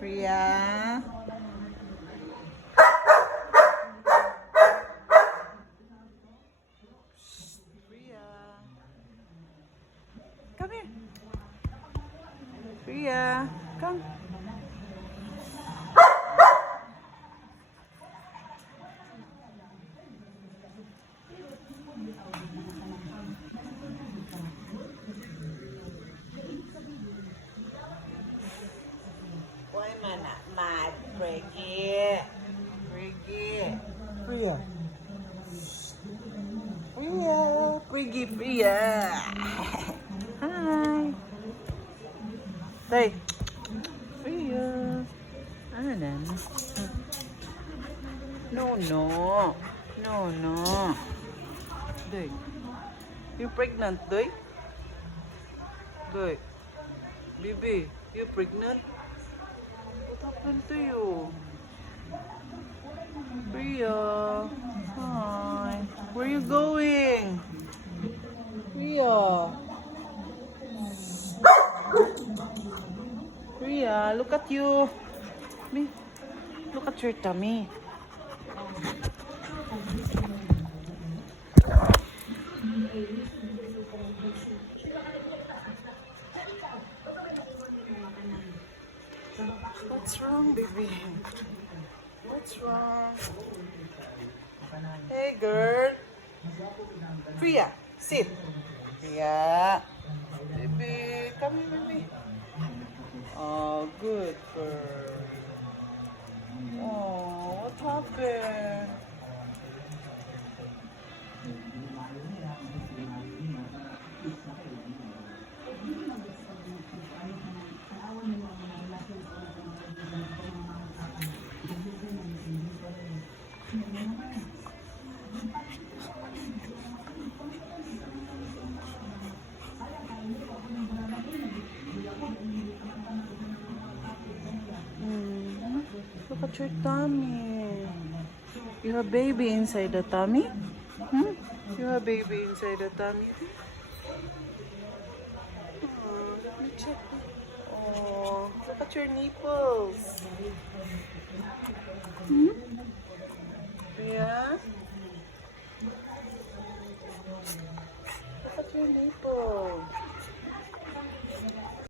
Priya. Priya. Come here. Priya, come. Why man mad, Reggie? Reggie. Priya. Priya. Reggie, Priya. Hi. Tay. Priya. Ano na? No, no. No, no. Day. You pregnant, Day? Day. Baby, you pregnant? What happened to you? Priya. Hi. Where you going? Priya. Priya, look at you. Me. Look at your tummy. What's wrong, baby? What's wrong? Hey, girl. Priya, sit. Priya. Baby, come here with me. Oh, good girl. Oh, what happened? Look at your tummy. You have baby inside the tummy? Hmm? You have baby inside the tummy? Oh, let me check. Oh, look at your nipples.